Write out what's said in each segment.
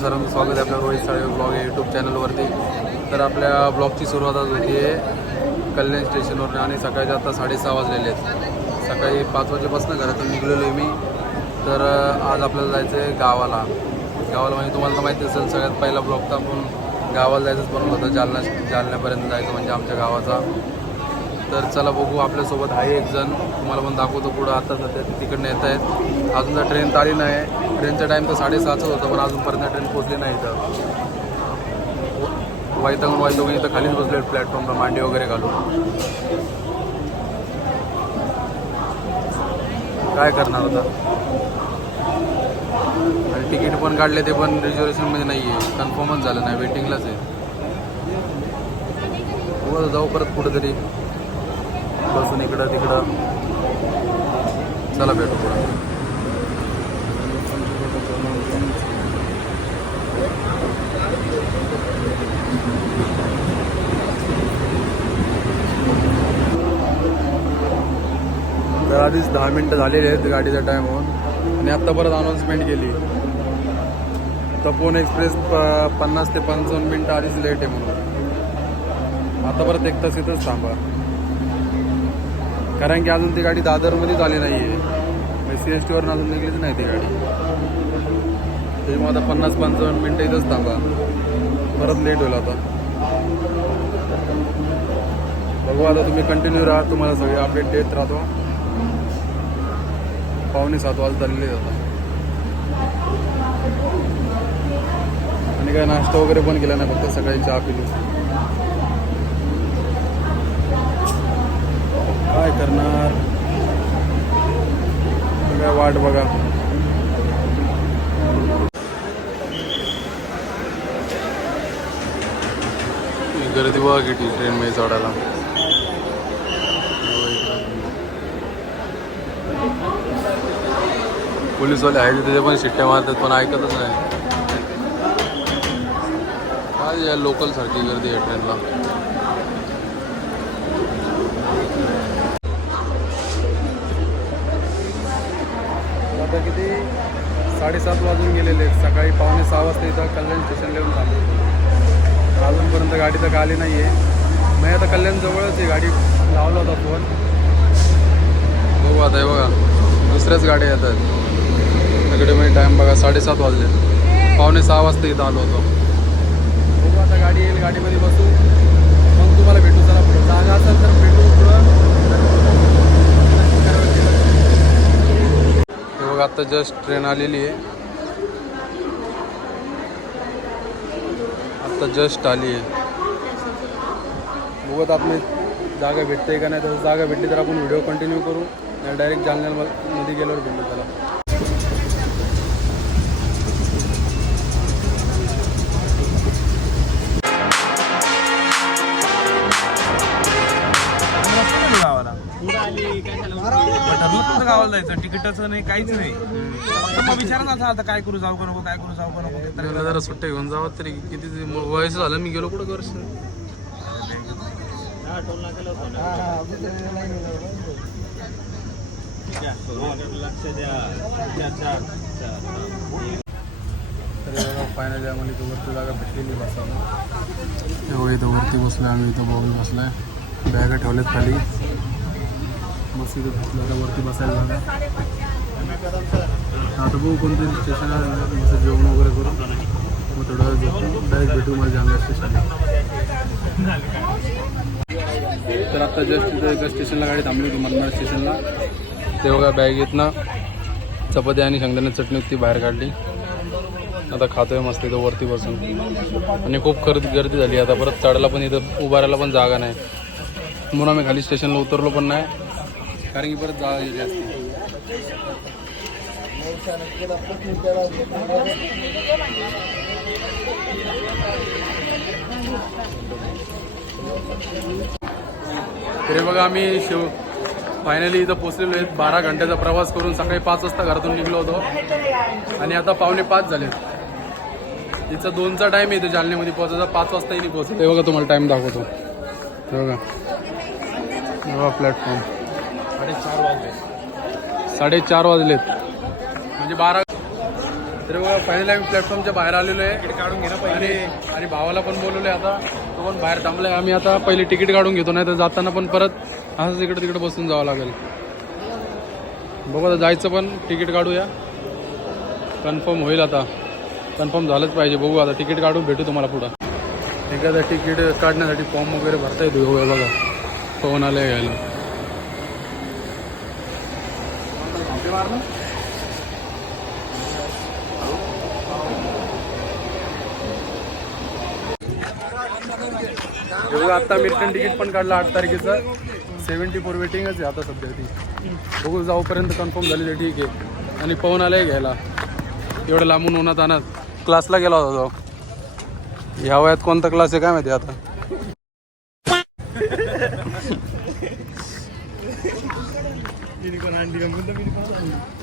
स्वागत आहे आपल्या रोहित साळे ब्लॉग या यूट्यूब चॅनलवरती तर आपल्या ब्लॉगची सुरुवात आज होती आहे कल्याण स्टेशनवर आणि सकाळचे आता साडेसहा वाजलेले आहेत. सकाळी पाच वाजेपासून घरातून निघलेलो आहे मी. तर आज आपल्याला जायचं आहे गावाला. गावाला म्हणजे तुम्हाला तर माहिती असेल सगळ्यात पहिला ब्लॉग तर आपण गावाला जायचंच बनवलं होतं. जालना जालन्यापर्यंत जायचं म्हणजे आमच्या गावाचा. तर चला बघू आपल्यासोबत आहे एक जण. तुम्हाला पण दाखवतो पुढं. आता सध्या तिकडनं येत आहेत अजून तर ट्रेन आली नाही. ट्रेनचा टाईम तर साडेसहाचा होता पण अजूनपर्यंत ट्रेन पोचली नाही इथं. वैतागून दोघी इथं खालीच बसले प्लॅटफॉर्मला मांडी वगैरे घालून. काय करणार होता आणि तिकीट पण काढले ते पण रिझर्वेशनमध्ये नाही आहे कन्फर्मच झालं नाही वेटिंगलाच आहे. बरं जाऊ परत कुठेतरी. बसून इकडं तिकडं. चला भेटू पुढं. तर आधीच दहा मिनटं झालेली आहेत गाडीचा टाईम होऊन आणि आत्ता परत अनाऊन्समेंट केली. तपोन एक्सप्रेस प पन्नास ते पंचावन्न मिनटं आधीच लेट आहे म्हणून. आता परत एक तास इथंच थांबा. कारण की अजून ती गाडी दादरमध्येच आली नाही आहे सी एस टीवरून अजून निघलीच नाही ती गाडी. त्याच्यामुळे आता पन्नास पंचावन्न मिनटं इथंच थांबा. परत लेट होईल आता. बघू आता तुम्ही कंटिन्यू राहा तुम्हाला सगळे अपडेट देत राहतो. पाहुणे सात वाजता झालेले आहेत आता. आणि काय नाश्ता वगैरे पण केला नाही फक्त सकाळी चहा पिली. काय करणार? काय वाट बघा. गर्दी बघा किती ट्रेन मध्ये चढायला. पोलीसवाले आहेत त्याच्या पण शिट्ट्या मारतात पण ऐकतच नाही. काय या लोकल सारखी गर्दी आहे ट्रेनला आता किती? साडेसात वाजून गेलेले आहेत. सकाळी पावणे सहा वाजता इथं कल्याण स्टेशनला येऊन थांबलो. अजूनपर्यंत गाडी तर आली नाही आहे मग आता कल्याण जवळच आहे गाडी लावला होता फोन. बघू आता हे बघा दुसऱ्याच गाड्या येतात. तिकडे म्हणजे टाईम बघा साडेसात वाजले. पावणे सहा वाजता इथं आलो होतो. बघू आता गाडी येईल गाडीमध्ये बसू. मग तुम्हाला भेटू चला पुढं. जागा असेल तर भेटू पुढं. बघा आता जस्ट ट्रेन आलेली आहे. आता जस्ट आली आहे. बघत आपण जागा भेटते का नाही. तसं जागा भेटली तर आपण व्हिडिओ कंटिन्यू करू. नाही डायरेक्ट जालन्यामध्ये गेल्यावर भेटू त्याला. गावाला जायचं. तिकीटाचं नाही काहीच नाही. मग विचार ना आता काय करू जाऊ का नको काय करू जाऊ का नको तर मला जरा सुट्टे घेऊन जावं तरी किती ते म- वयस झालं मी गेलो कुठं वर्ष तर फायनली आम्हाला इथं वरती जागा भेटलेली बसावं इथं वरती बसलो आम्ही इथं बघून बसलोय. बॅगा ठेवल्यात खाली. मस्त इथं भेटलं आता वरती बसायला जागा आता बघू कोणतं स्टेशन आहे जेवण वगैरे करू मग थोडं डायरेक्ट भेटू. मला जालना स्टेशनला तर आता जस्ट तिथं एका स्टेशनला गाडी थांबली होती मनमाड स्टेशनला ते बघा बॅगेतनं चपाती आणि शेंगदाण्याची चटणी होती बाहेर काढली. आता खातोय मस्त इथं वरती बसून. आणि खूप खरं गर्दी झाली. आता परत चढायला पण इथं उभारायला पण जागा नाही. म्हणून आम्ही खाली स्टेशनला उतरलो पण नाही. कारण की परत जागा गेली असते. तरी बघा आम्ही शिव फायनली इथं पोचलेलो आहेत बारा घंट्याचा प्रवास करून सकाळी पाच वाजता घरातून निघलो होतो. आणि आता पावणे पाच झालेत. तिचा दोनचा टाईम येतो जालन्यामध्ये पोहोचायचा. पाच वाजता इथे पोहोचतो ते बघा तुम्हाला टाईम दाखवतो. बघा. हे बघा प्लॅटफॉर्म साडेचार वाजले. साडेचार वाजलेत. म्हणजे बारा तर बघा फायनली आम्ही प्लॅटफॉर्मच्या बाहेर आलेलो आहे. काढून घे ना आणि भावाला पण बोलवलं आहे आता. तो पण बाहेर थांबलाय. आम्ही आता पहिले तिकीट काढून घेतो नाही तर जाताना पण परत असंच इकडे तिकडे बसून जावं लागेल. बघू आता जायचं पण तिकीट काढूया. कन्फर्म होईल आता. कन्फर्म झालंच पाहिजे. बघू आता तिकीट काढून भेटू तुम्हाला पुढं. आहे आता तिकीट काढण्यासाठी फॉर्म वगैरे भरता येतो हो बघा. पवन आलं घ्यायला बघू आता मी तिकीट पण काढलं आठ तारखेचं. सेव्हन्टी फोर वेटिंगच आहे आता सध्या ती. बघू जाऊपर्यंत कन्फर्म झाली तर ठीक आहे. आणि पवन आलाय घ्यायला. एवढं लांबून उन्हात आणत क्लासला गेला होता जाऊ ह्या वयात कोणता क्लास आहे काय माहिती आता?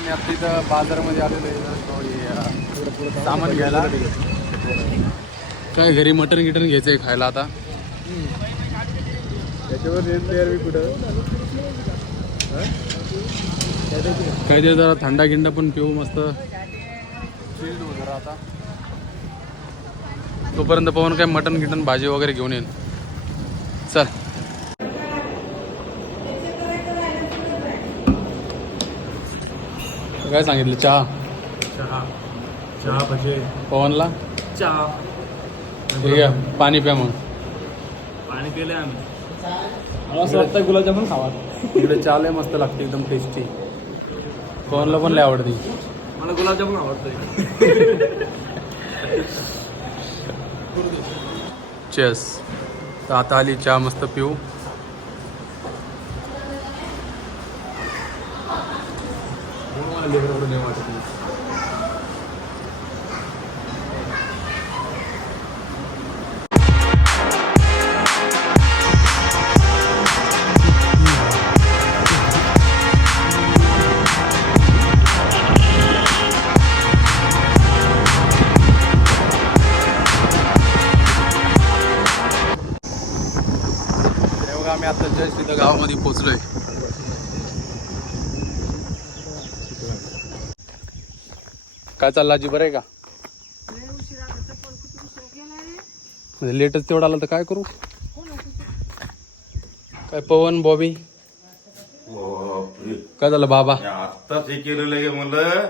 आम्ही आता इथं बाजारामध्ये आलेलो आहे. सामान घ्यायला. काय घरी मटण गिटन घ्यायचंय खायला आता? त्याच्यावर रेट कुठं? काय ते जरा थंडा गिंडा पण पिऊ मस्त. आता. तोपर्यंत पवन काय मटण गिटन भाजी वगैरे घेऊन येईन. चल. काय सांगितलं? चहा? चहा. चहा भजे. पवनला? चहा. ठीक आहे. पाणी प्या मग. पाणी पिले आम्ही. मला असं वाटतं गुलाबजामुन खावा. इकडे चहा लय मस्त लागते एकदम टेस्टी पवनला पण लय आवडते. मला गुलाबजामुन आवडतंय. चेस तर आता आली चहा मस्त पिऊ. हे बघा आम्ही आता जस्ट इथं गावामध्ये पोहोचलोय काय चाललं आजी बरं आहे का? म्हणजे लेटच तेवढा आला तर काय करू? काय पवन बॉबी? काय झालं बाबा? आत्ताच हे केलेलं आहे म्हणलं.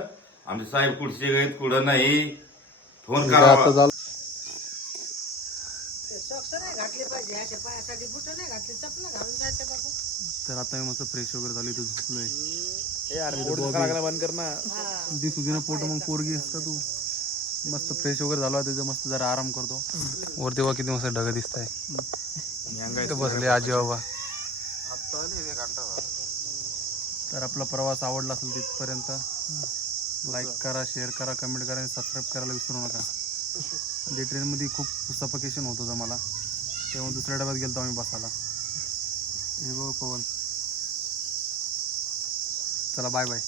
आमचे साहेब कुठचे आहेत कुठं नाही. फोन आता करा सॉक्स नाही घातले पाहिजे. ह्याच्या पायासाठी बुट नाही घातली चपला घालून जायचं बाबा तर आता मी मस्त फ्रेश वगैरे झाली इथं झोपलोय. लागला बंद कर ना. दी तुझी ना पोट मग पोरगी का तू. मस्त फ्रेश वगैरे झालो त्याचं मस्त जरा आराम करतो. वर तेव्हा किती मस्त ढग दिसत आहे बसले आजी बाबा. तर आपला प्रवास आवडला असेल तिथपर्यंत लाईक करा शेअर करा कमेंट करा आणि सबस्क्राईब करायला विसरू नका. म्हणजे ट्रेनमध्ये खूप सफकेशन होत होतं मला. तेव्हा दुसऱ्या डब्यात गेलो आम्ही बसायला. हे बघ पवन. चला बाय बाय